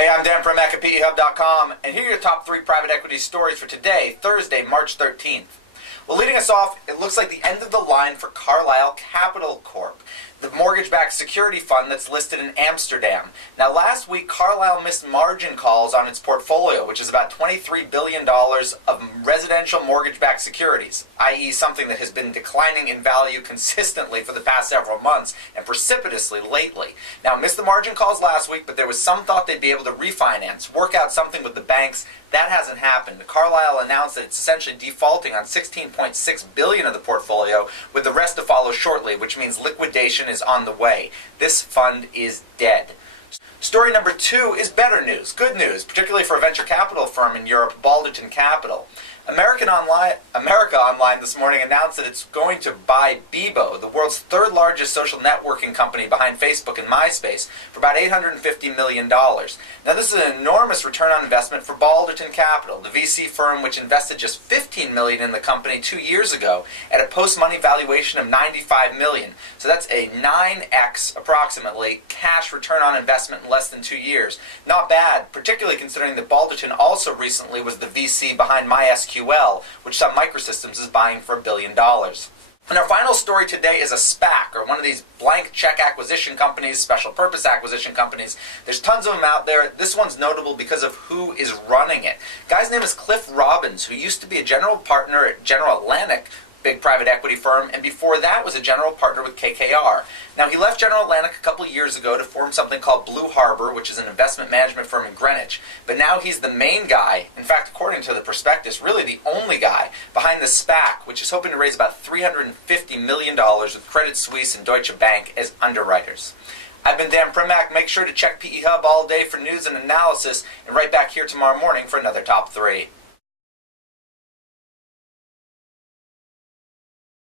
Hey, I'm Dan Primack at peHUB.com, and here are your top 3 private equity stories for today, Thursday, March 13th. Well, leading us off, it looks like the end of the line for Carlyle Capital Corp., the mortgage-backed security fund that's listed in Amsterdam. Now, last week, Carlyle missed margin calls on its portfolio, which is about $23 billion of residential mortgage-backed securities, i.e. something that has been declining in value consistently for the past several months and precipitously lately. Now, missed the margin calls last week, but there was some thought they'd be able to refinance, work out something with the banks. That hasn't happened. Carlyle announced that it's essentially defaulting on $16.6 billion of the portfolio, with the rest to follow shortly, which means liquidation is on the way. This fund is dead. Story number 2 is better news, good news, particularly for a venture capital firm in Europe, Balderton Capital. America Online this morning announced that it's going to buy Bebo, the world's 3rd largest social networking company behind Facebook and MySpace, for about $850 million. Now, this is an enormous return on investment for Balderton Capital, the VC firm which invested just $15 million in the company 2 years ago at a post-money valuation of $95 million. So that's a 9x, approximately, cash return on investment in less than 2 years. Not bad, particularly considering that Balderton also recently was the VC behind MySQL, which Sun Microsystems is buying for $1 billion. And our final story today is a SPAC, or one of these blank check acquisition companies, special purpose acquisition companies. There's tons of them out there. This one's notable because of who is running it. The guy's name is Cliff Robbins, who used to be a general partner at General Atlantic, big private equity firm, and before that was a general partner with KKR. Now, he left General Atlantic a couple of years ago to form something called Blue Harbor, which is an investment management firm in Greenwich. But now he's the main guy, in fact, according to the prospectus, really the only guy behind the SPAC, which is hoping to raise about $350 million with Credit Suisse and Deutsche Bank as underwriters. I've been Dan Primack. Make sure to check peHUB all day for news and analysis, and right back here tomorrow morning for another Top 3.